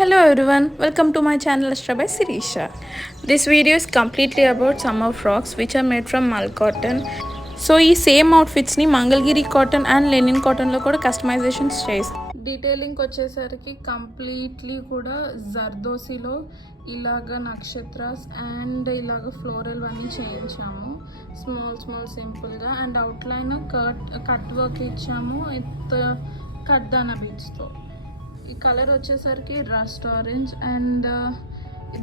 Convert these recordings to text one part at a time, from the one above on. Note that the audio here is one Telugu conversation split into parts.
Hello everyone, welcome to my channel Astra by Sirisha. This video is completely about summer frocks which are made from mull cotton. So ఈ సేమ్ అవుట్ఫిట్స్ని మంగళగిరి కాటన్ అండ్ లెనిన్ కాటన్లో కూడా కస్టమైజేషన్స్ చేస్తాం. డీటెయిలింగ్ వచ్చేసరికి కంప్లీట్లీ కూడా జర్దోసిలో ఇలాగ నక్షత్రాస్ అండ్ ఇలాగ ఫ్లోరల్ అన్నీ చేయించాము. స్మాల్ సింపుల్గా అండ్ అవుట్లైన్ కట్ వర్క్ ఇచ్చాము విత్ కడ్దానా బీడ్స్తో. ఈ కలర్ వచ్చేసరికి రస్ట్ ఆరెంజ్ అండ్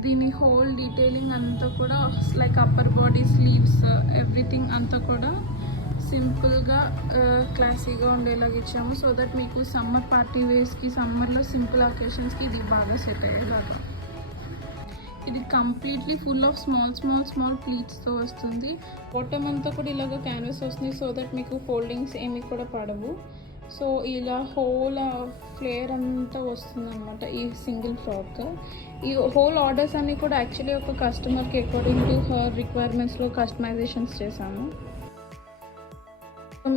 దీని హోల్ డీటెయిలింగ్ అంతా కూడా like upper body sleeves everything అంతా కూడా సింపుల్గా క్లాసీగా ఉండేలాగా ఇచ్చాము. సో దట్ మీకు సమ్మర్ పార్టీ వేర్స్కి సమ్మర్లో సింపుల్ అకేషన్స్కి ఇది బాగా సెట్ అయ్యేలాగా. ఇది కంప్లీట్లీ ఫుల్ ఆఫ్ స్మాల్ ప్లీట్స్తో వస్తుంది. బాటమ్ అంతా కూడా ఇలాగ క్యాన్వాస్ వస్తుంది సో దట్ మీకు ఫోల్డింగ్స్ ఏమి కూడా పడవు. సో ఇలా హోల్ ఫ్లేర్ అంతా వస్తుంది అనమాట ఈ సింగిల్ ఫ్రాక్. ఈ హోల్ ఆర్డర్స్ అన్నీ కూడా యాక్చువల్లీ ఒక కస్టమర్కి అకార్డింగ్ టు హర్ రిక్వైర్మెంట్స్లో కస్టమైజేషన్స్ చేశాము.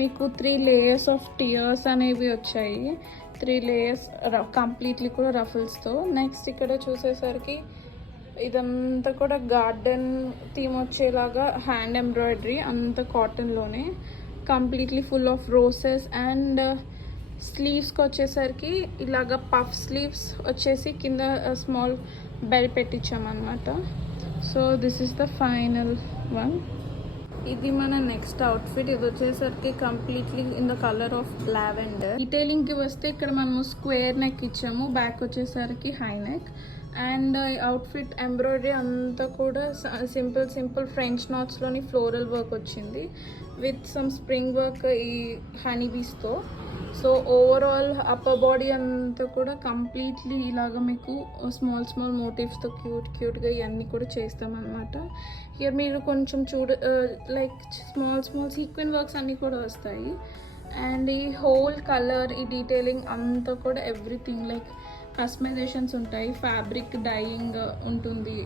మీకు 3 లేయర్స్ ఆఫ్ టియర్స్ అనేవి వచ్చాయి. 3 లేయర్స్ కంప్లీట్లీ కూడా రఫుల్స్తో. నెక్స్ట్ ఇక్కడ చూసేసరికి ఇదంతా కూడా గార్డెన్ థీమ్ వచ్చేలాగా హ్యాండ్ ఎంబ్రాయిడరీ అంతా కాటన్లోనే completely full of roses and స్లీవ్స్కి వచ్చేసరికి ఇలాగ పఫ్ స్లీవ్స్ వచ్చేసి కింద స్మాల్ బెల్ పెట్టించామన్నమాట. So this is the final one. ఇది మన నెక్స్ట్ అవుట్ఫిట్. ఇది వచ్చేసరికి completely in the colour of lavender. డీటెయిలింగ్కి వస్తే ఇక్కడ మనము స్క్వేర్ నెక్ ఇచ్చాము, బ్యాక్ వచ్చేసరికి high neck and outfit embroidery అంతా కూడా సింపుల్ ఫ్రెంచ్ నాట్స్లోని ఫ్లోరల్ వర్క్ వచ్చింది విత్ సమ్ స్ప్రింగ్ వర్క్ ఈ హనీ బీస్తో. సో ఓవరాల్ అప్పర్ బాడీ అంతా కూడా కంప్లీట్లీ ఇలాగ మీకు స్మాల్ మోటివ్స్తో క్యూట్గా ఇవన్నీ కూడా చేస్తామన్నమాట. ఇక మీరు కొంచెం లైక్ స్మాల్ సీక్వెన్ వర్క్స్ అన్నీ కూడా వస్తాయి. అండ్ ఈ హోల్ కలర్ ఈ డీటెయిలింగ్ అంతా కూడా ఎవ్రీథింగ్ లైక్ కస్టమైజేషన్స్ ఉంటాయి. ఫ్యాబ్రిక్ డైయింగ్ ఉంటుంది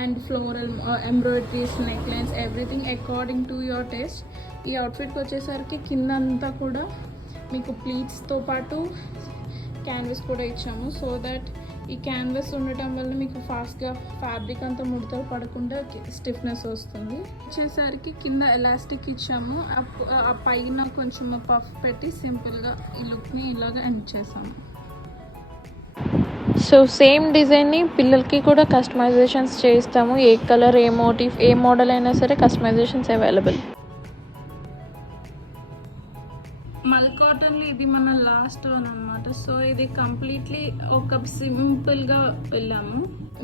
and floral embroideries necklines everything according to your taste. ఈ అవుట్ఫిట్కి వచ్చేసరికి కింద అంతా కూడా మీకు ప్లీట్స్తో పాటు క్యాన్వాస్ కూడా ఇచ్చాము. సో దట్ ఈ క్యాన్వాస్ ఉండటం వల్ల మీకు ఫాస్ట్గా ఫ్యాబ్రిక్ అంతా ముడతలు పడకుండా స్టిఫ్నెస్ వస్తుంది. వచ్చేసరికి కింద ఎలాస్టిక్ ఇచ్చాము, ఆ పైన కొంచెం పఫ్ పెట్టి సింపుల్గా ఈ లుక్ని ఇలాగ ఎండ్ చేసాము. సో సేమ్ డిజైన్ని పిల్లలకి కూడా కస్టమైజేషన్స్ చేస్తాము. ఏ కలర్ ఏ మోటివ్ ఏ మోడల్ అయినా సరే కస్టమైజేషన్స్ అవైలబుల్. మల్ కాటన్లో ఇది మన లాస్ట్ వన్ అనమాట. సో ఇది కంప్లీట్లీ ఒక సింపుల్గా వెళ్ళాము.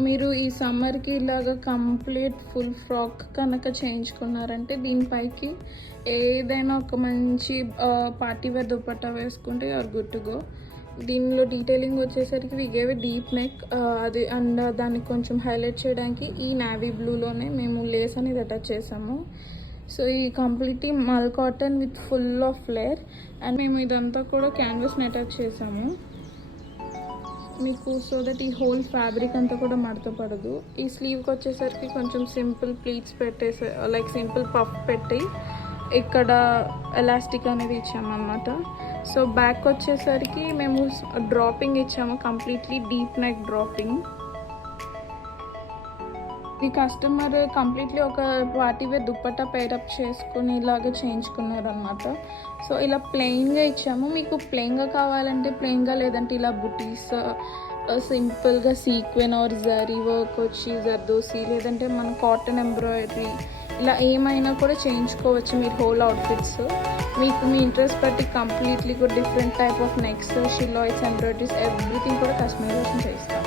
మీరు ఈ సమ్మర్కి ఇలాగ కంప్లీట్ ఫుల్ ఫ్రాక్ కనుక చేయించుకున్నారంటే దీనిపైకి ఏదైనా ఒక మంచి పార్టీ వేర్ దుపట్టా వేసుకుంటే యూఆర్ గుడ్ టు గో. దీనిలో డీటెయిలింగ్ వచ్చేసరికి వి గేవ్ డీప్ నెక్ అది అండ్ దాన్ని కొంచెం హైలైట్ చేయడానికి ఈ నావీ బ్లూలోనే మేము లేస్ అనేది అటాచ్ చేసాము. సో ఈ completely mul cotton with full of flare and మేము ఇదంతా కూడా క్యాన్వాస్ని అటాచ్ చేసాము మీకు సో దట్ ఈ హోల్ ఫ్యాబ్రిక్ అంతా కూడా మడత పడదు. ఈ స్లీవ్కి వచ్చేసరికి కొంచెం సింపుల్ ప్లీట్స్ పెట్టేసి లైక్ సింపుల్ పఫ్ పెట్టి ఇక్కడ ఎలాస్టిక్ అనేది ఇచ్చామన్నమాట. సో బ్యాక్ వచ్చేసరికి మేము డ్రాపింగ్ ఇచ్చాము, కంప్లీట్లీ డీప్ నెక్ డ్రాపింగ్. ఈ కస్టమర్ కంప్లీట్లీ ఒక పార్టీ వేర్ దుప్పట్టా పేరప్ చేసుకుని ఇలాగ చేయించుకున్నారు అనమాట. సో ఇలా ప్లెయిన్గా ఇచ్చాము. మీకు ప్లెయిన్గా కావాలంటే ప్లెయిన్గా, లేదంటే ఇలా బుటీస్ సింపుల్గా సీక్వెన్ ఆర్ జరీ వర్క్ వచ్చి జర్దోసి, లేదంటే మన కాటన్ ఎంబ్రాయిడరీ ఇలా ఏమైనా కూడా చేయించుకోవచ్చు మీరు హోల్ అవుట్ఫిట్స్. మీకు మీ ఇంట్రెస్ట్ బట్టి కంప్లీట్లీ కూడా డిఫరెంట్ టైప్ ఆఫ్ నెక్స్, షిలాయిస్, ఎంబ్రాయిడరీస్ ఎవ్రీథింగ్ కూడా కస్టమైజేషన్ చేస్తాం.